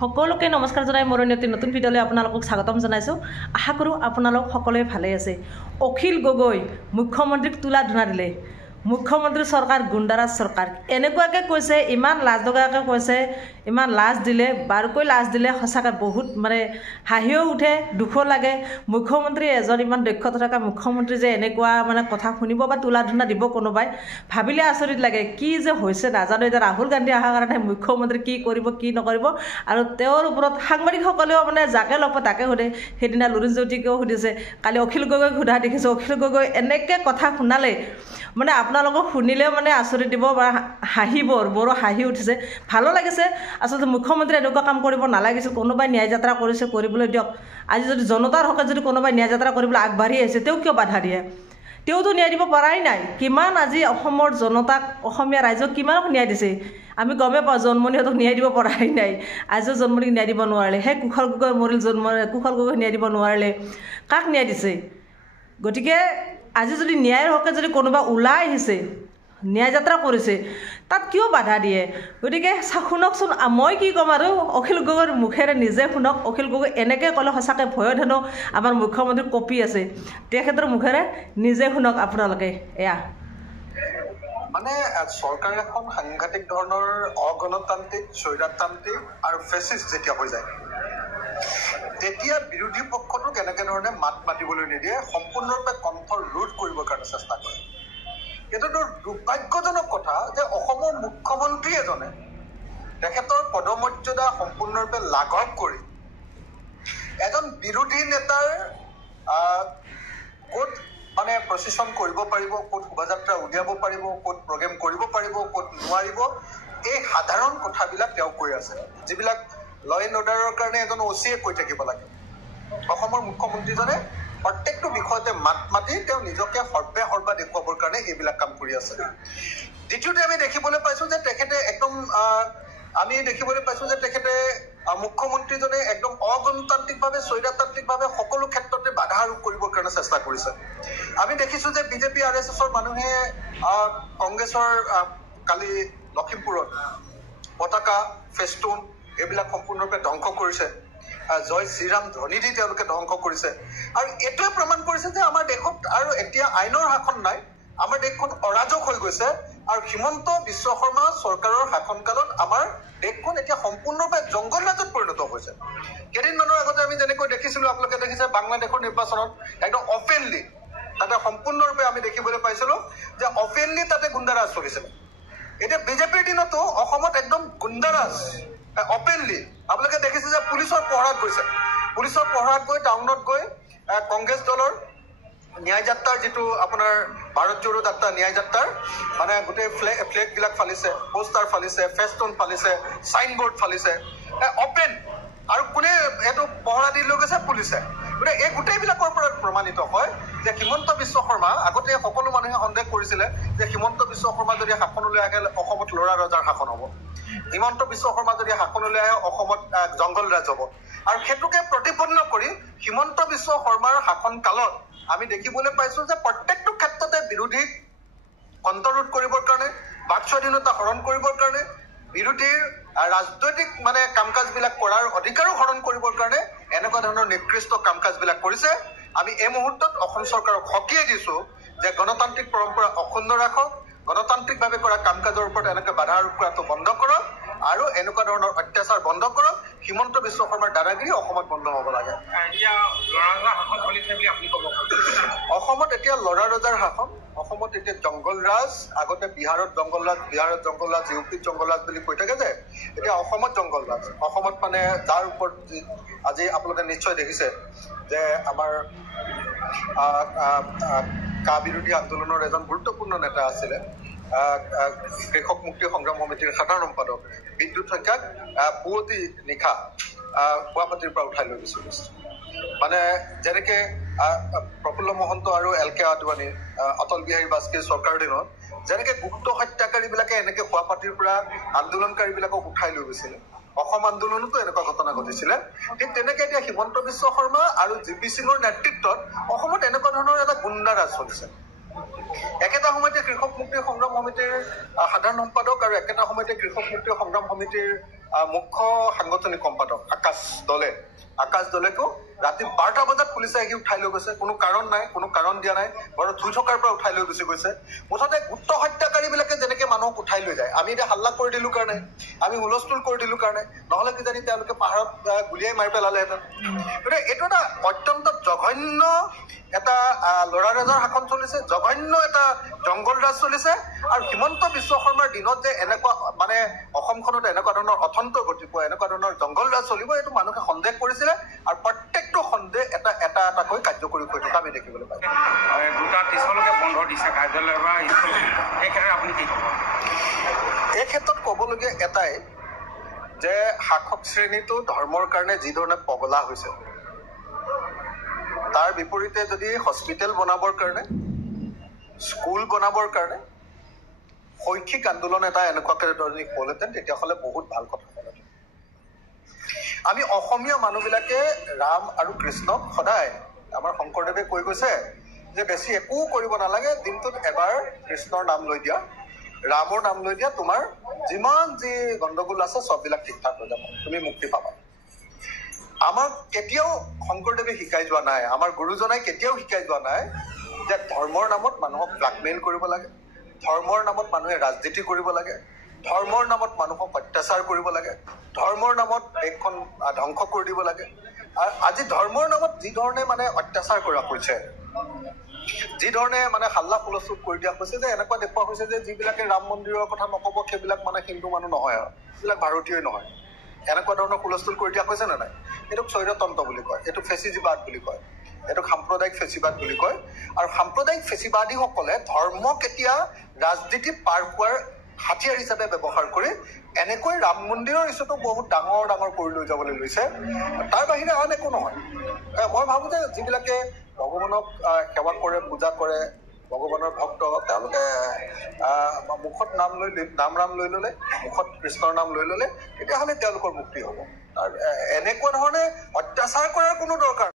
সকলোকে নমস্কাৰ জনাই মোৰ অতি নতুন ভিডিঅ'লৈ আপোনালোকক স্বাগতম জনাইছোঁ। আশা কৰোঁ আপোনালোক সকলোৱে ভালে আছে। অখিল গগৈ মুখ্যমন্ত্ৰীক তোলা ধুনা দিলে। মুখ্যমন্ত্ৰী চৰকাৰ গুণ্ডাৰাজ চৰকাৰ এনেকুৱাকৈ কৈছে, ইমান লাজ লগাকৈ কৈছে, ইমান লাজ দিলে, বাৰুকৈ লাজ দিলে। সঁচাকৈ বহুত মানে হাঁহিও উঠে, দুখো লাগে। মুখ্যমন্ত্ৰী এজন ইমান দক্ষতা থকা মুখ্যমন্ত্ৰী যে এনেকুৱা মানে কথা শুনিব বা তোলা ধুনা দিব কোনোবাই, ভাবিলে আচৰিত লাগে। কি যে হৈছে নাজানো। এতিয়া ৰাহুল গান্ধী অহাৰ কাৰণে মুখ্যমন্ত্ৰী কি কৰিব কি নকৰিব, আৰু তেওঁৰ ওপৰত সাংবাদিকসকলেও মানে যাকে লগ পায় তাকে সোধে। সেইদিনা লুৰিণ জ্যোতিকেও সুধিছে, কালি অখিল গগৈক সোধা দেখিছোঁ। অখিল গগৈ এনেকৈ কথা শুনালে মানে আপোনালোকক শুনিলেও মানে আচৰিত দিব বা হাঁহিব, বড়ো হাঁহি উঠিছে, ভালো লাগিছে। আচলতে মুখ্যমন্ত্ৰী এনেকুৱা কাম কৰিব নালাগিছিল। কোনোবাই ন্যায় যাত্ৰা কৰিছে, কৰিবলৈ দিয়ক। আজি যদি জনতাৰ হকে যদি কোনোবাই ন্যায় যাত্ৰা কৰিবলৈ আগবাঢ়ি আহিছে, তেওঁ কিয় বাধা দিয়ে? তেওঁতো ন্যায় দিব পৰাই নাই। কিমান আজি অসমৰ জনতাক, অসমীয়া ৰাইজক কিমান ন্যায় দিছে আমি গমে পাওঁ। জন্মনিহঁতক ন্যায় দিব পৰাই নাই। আজিও জন্মনিক ন্যায় দিব নোৱাৰিলে। সেই কুশল গগৈ মৰিল, কুশল গগৈ ন্যায় দিব নোৱাৰিলে। কাক ন্যায় দিছে? গতিকে আজি যদি ন্যায়ৰ হকে যদি কোনোবা ওলাই আহিছে, ন্যায় যাত্ৰা কৰিছে, তাত কিয় বাধা দিয়ে? গতিকে শুনকচোন, মই কি ক'ম আৰু অখিল গগৈৰ মুখেৰে নিজে শুনক। অখিল গগৈ এনেকৈ ক'লে সঁচাকৈ ভয়ত হেনো আমাৰ মুখ্যমন্ত্ৰীৰ কপি আছে। তেখেতৰ মুখেৰে নিজে শুনক আপোনালোকে। এয়া মানে চৰকাৰ এখন সাংঘাতিক ধৰণৰ অগণতান্ত্ৰিক, স্বৈৰতান্ত্ৰিক আৰু ফেচিষ্ট যেতিয়া হৈ যায়, তেতিয়া বিৰোধী পক্ষটোক এনেকে ধৰণে মাত মাতিবলৈ নিদিয়ে, সম্পূৰ্ণৰূপে কণ্ঠ ৰোধ কৰিবৰ কাৰণে চেষ্টা কৰে। এইটোতো দুৰ্ভাগ্যজনক কথা যে অসমৰ মুখ্যমন্ত্ৰী এজনে তেখেতৰ পদমৰ্যাদা সম্পূৰ্ণৰূপে লাঘৱ কৰি এজন বিৰোধী নেতাৰ ক'ত মানে প্ৰচেছন কৰিব পাৰিব, ক'ত শোভাযাত্ৰা উলিয়াব পাৰিব, ক'ত প্ৰগ্ৰেম কৰিব পাৰিব, ক'ত নোৱাৰিব, এই সাধাৰণ কথাবিলাক তেওঁ কৈ আছে, যিবিলাক ল এণ্ড অৰ্ডাৰৰ কাৰণে এজন অচিয়ে কৈ থাকিব লাগে। অসমৰ মুখ্যমন্ত্ৰীজনে প্ৰত্যেকটো বিষয়তে মাত মাতি তেওঁ নিজকে সৰ্বা দেখুৱাবৰ কাৰণে এইবিলাক কাম কৰি আছে। দ্বিতীয়তে আমি দেখিবলৈ পাইছোঁ যে তেখেতে মুখ্যমন্ত্ৰীজনে একদম অগণতান্ত্ৰিকভাৱে, স্বৈৰতান্ত্ৰিকভাৱে সকলো ক্ষেত্ৰতে বাধা আৰোপ কৰিবৰ কাৰণে চেষ্টা কৰিছে। আমি দেখিছোঁ যে বিজেপি RSSৰ মানুহে কংগ্ৰেছৰ কালি লখিমপুৰত পতাকা, ফেষ্টুন এইবিলাক সম্পূৰ্ণৰূপে ধ্বংস কৰিছে। জয় শ্ৰীৰাম ধ্বনি দি তেওঁলোকে ধ্বংস কৰিছে। আৰু এইটোৱে প্ৰমাণ কৰিছে যে আমাৰ দেশত আৰু এতিয়া আইনৰ শাসন নাই, আমাৰ দেশখন অৰাজক হৈ গৈছে। আৰু হিমন্ত বিশ্ব শৰ্মা চৰকাৰৰ শাসনকালত আমাৰ দেশখন এতিয়া সম্পূৰ্ণৰূপে জংগল ৰাজত পৰিণত হৈছে। কেইদিনমানৰ আগতে আমি যেনেকৈ দেখিছিলোঁ, আপোনালোকে দেখিছে বাংলাদেশৰ নিৰ্বাচনত একদম অপেনলি তাতে সম্পূৰ্ণৰূপে আমি দেখিবলৈ পাইছিলোঁ যে অপেনলি তাতে গুণ্ডাৰাজ চলিছিলে। এতিয়া বিজেপিৰ দিনতো অসমত একদম গুণ্ডাৰাজ অপেনলি আপোনালোকে দেখিছে যে পুলিচৰ পহৰাত গৈছে। পুলিচৰ পহৰাত গৈ টাউনত গৈ কংগ্ৰেছ দলৰ ন্যায় যাত্ৰাৰ যিটো আপোনাৰ ভাৰত জোড়ো যাত্ৰা, ন্যায় যাত্ৰাৰ মানে গোটেই ফ্লেগবিলাক ফালিছে, পোষ্টাৰ ফালিছে, ফেষ্টুন ফালিছে, চাইনবোৰ্ড ফালিছে অপেন। আৰু কোনে এইটো পহৰা দি লৈ গৈছে? পুলিচে। গতিকে এই গোটেইবিলাকৰ পৰা প্ৰমাণিত হয় যে হিমন্ত বিশ্ব শৰ্মা, আগতে সকলো মানুহে সন্দেহ কৰিছিলে যে হিমন্ত বিশ্ব শৰ্মা যদি শাসনলৈ আহে অসমত ল'ৰা ৰজাৰ শাসন হ'ব, হিমন্ত বিশ্ব শৰ্মা যদি শাসনলৈ আহে অসমত জংগল ৰাজ হ'ব। আৰু সেইটোকে প্ৰতিপন্ন কৰি হিমন্ত বিশ্ব শৰ্মাৰ শাসন কালত আমি দেখিবলৈ পাইছোঁ যে প্ৰত্যেকটো ক্ষেত্ৰতে বিৰোধীক কণ্ঠৰোধ কৰিবৰ কাৰণে, বাক স্বাধীনতা হৰণ কৰিবৰ কাৰণে, বিৰোধীৰ ৰাজনৈতিক মানে কাম কাজবিলাক কৰাৰ অধিকাৰো হৰণ কৰিবৰ কাৰণে এনেকুৱা ধৰণৰ নিকৃষ্ট কাম কাজবিলাক কৰিছে। আমি এই মুহূৰ্তত অসম চৰকাৰক সকীয়াই দিছোঁ যে গণতান্ত্ৰিক পৰম্পৰা অক্ষুণ্ণ ৰাখক, গণতান্ত্ৰিকভাৱে কৰা কাম কাজৰ ওপৰত এনেকৈ বাধা আৰোপ কৰাটো বন্ধ কৰক, আৰু এনেকুৱা ধৰণৰ অত্যাচাৰ বন্ধ কৰক। হিমন্ত বিশ্ব শৰ্মাৰ দাদাগিৰি অসমত বন্ধ হ'ব লাগে। অসমত এতিয়া ল'ৰা ৰজাৰ শাসন, অসমত এতিয়া জংগল ৰাজ। আগতে বিহাৰত জংগল ৰাজ, ইউপিত জংগল ৰাজ বুলি কৈ থাকে যে, এতিয়া অসমত জংগল ৰাজ। অসমত মানে যাৰ ওপৰত আজি আপোনালোকে নিশ্চয় দেখিছে যে আমাৰ কা বিৰোধী আন্দোলনৰ এজন গুৰুত্বপূৰ্ণ নেতা আছিলে, কৃষক মুক্তি সংগ্ৰাম সমিতিৰ সাধাৰণ সম্পাদক বিদ্যুৎ শইকীয়াক পুৱতি নিশা গুৱাহাটীৰ পৰা উঠাই লৈ গৈছিল। মানে যেনেকৈ প্ৰফুল্ল মহন্ত আৰু LK আদৱানী, অটল বিহাৰী বাজপেয়ীৰ চৰকাৰৰ দিনত যেনেকৈ গুপ্ত হত্যাকাৰীবিলাকে এনেকৈ গুৱাহাটীৰ পৰা আন্দোলনকাৰীবিলাকক উঠাই লৈ গৈছিলে, অসম আন্দোলনতো এনেকুৱা ঘটনা ঘটিছিলে। ঠিক তেনেকৈ এতিয়া হিমন্ত বিশ্ব শৰ্মা আৰু GP সিঙৰ নেতৃত্বত অসমত এনেকুৱা ধৰণৰ এটা গুণ্ডাৰাজ চলিছে। একেটা সময়তে কৃষক মুক্তি সংগ্ৰাম সমিতিৰ সাধাৰণ সম্পাদক আৰু একেটা সময়তে কৃষক মুক্তি সংগ্ৰাম সমিতিৰ মুখ্য সাংগঠনিক সম্পাদক আকাশ দলেকো ৰাতি 12টা বজাত পুলিচে আহি উঠাই লৈ গৈছে। কোনো কাৰণ নাই, কোনো কাৰণ দিয়া নাই, বাৰু ধুই থকাৰ পৰা উঠাই লৈ গুচি গৈছে। মুঠতে গুপ্ত হত্যাকাৰীবিলাকে যেনেকে মানুহক উঠাই লৈ যায়, আমি এতিয়া হাল্লা কৰি দিলোঁ কাৰণে, আমি হুলস্থুল কৰি দিলোঁ কাৰণে, নহ'লে কিজানি তেওঁলোকে পাহাৰত গুলিয়াই মাৰি পেলালেহেঁতেন। গতিকে এইটো এটা অত্যন্ত জঘন্য এটা ল'ৰাৰাজৰ শাসন চলিছে, জঘন্য এটা জংগল ৰাজ চলিছে। আৰু হিমন্ত বিশ্ব শৰ্মাৰ দিনত যে এনেকুৱা মানে অসমখনত এনেকুৱা ধৰণৰ অথন্ত গতি পোৱা, এনেকুৱা ধৰণৰ জংগল ৰাজ চলিব, এইটো মানুহে সন্দেহ কৰিছিলে। আৰু প্ৰত্যেকটো সন্দেহ এটাকৈ কাৰ্যকৰী কৰি থকা আমি দেখিবলৈ পাইছোঁ। দুটা 30লৈকে বন্ধ দিছে কাৰ্যালয় বা স্কুল, এই ক্ষেত্ৰত আপুনি কি ক'ব? এই ক্ষেত্ৰত ক'বলগীয়া এটাই যে শাসক শ্ৰেণীটো ধৰ্মৰ কাৰণে যি ধৰণে পগলা হৈছে, তাৰ বিপৰীতে যদি হস্পিটেল বনাবৰ কাৰণে, স্কুল বনাবৰ কাৰণে শৈক্ষিক আন্দোলন এটা এনেকুৱাকে ধৰণে হ'লহেঁতেন, তেতিয়াহ'লে বহুত ভাল কথা হ'লহেঁতেন। আমি অসমীয়া মানুহবিলাকে ৰাম আৰু কৃষ্ণক সদায়, আমাৰ শংকৰদেৱে কৈ গৈছে যে বেছি একো কৰিব নালাগে, দিনটোত এবাৰ কৃষ্ণৰ নাম লৈ দিয়া, ৰামৰ নাম লৈ দিয়া, তোমাৰ যিমান যি গণ্ডগোল আছে চববিলাক ঠিক ঠাক হৈ যাব, তুমি মুক্তি পাবা। আমাক কেতিয়াও শংকৰদেৱে শিকাই যোৱা নাই, আমাৰ গুৰুজনাই কেতিয়াও শিকাই যোৱা নাই যে ধৰ্মৰ নামত মানুহক ব্লেকমেইল কৰিব লাগে, ধৰ্মৰ নামত মানুহে ৰাজনীতি কৰিব লাগে, ধৰ্মৰ নামত মানুহক অত্যাচাৰ কৰিব লাগে, ধৰ্মৰ নামত দেশখন ধ্বংস কৰি দিব লাগে। আৰু আজি ধৰ্মৰ নামত যি ধৰণে মানে অত্যাচাৰ কৰা হৈছে, যি ধৰণে মানে হাল্লা হুলস্থুল কৰি দিয়া হৈছে, যে এনেকুৱা দেখুওৱা হৈছে যে যিবিলাকে ৰাম মন্দিৰৰ কথা নক'ব সেইবিলাক মানে হিন্দু মানুহ নহয়, আৰু সেইবিলাক ভাৰতীয়ই নহয়, এনেকুৱা ধৰণৰ হুলস্থুল কৰি দিয়া হৈছে নে নাই? এইটোক স্বৈৰতন্ত্ৰ বুলি কয়, এইটোক ফেচিজিবাদ বুলি কয়, এইটোক সাম্প্ৰদায়িক ফেচিবাদ বুলি কয়। আৰু সাম্প্ৰদায়িক ফেচিবাদীসকলে ধৰ্মক এতিয়া ৰাজনীতিত পাৰ হোৱাৰ হাতিয়াৰ হিচাপে ব্যৱহাৰ কৰি এনেকৈ ৰাম মন্দিৰৰ ইছ্যুটো বহুত ডাঙৰ কৰি লৈ যাবলৈ লৈছে। তাৰ বাহিৰে আন একো নহয়। মই ভাবোঁ যে যিবিলাকে ভগৱানক সেৱা কৰে, পূজা কৰে, ভগৱানৰ ভক্ত, তেওঁলোকে মুখত নাম ৰাম লৈ ল'লে, মুখত কৃষ্ণৰ নাম লৈ ল'লে, তেতিয়াহ'লে তেওঁলোকৰ মুক্তি হ'ব। আৰু এনেকুৱা ধৰণে অত্যাচাৰ কৰাৰ কোনো দৰকাৰ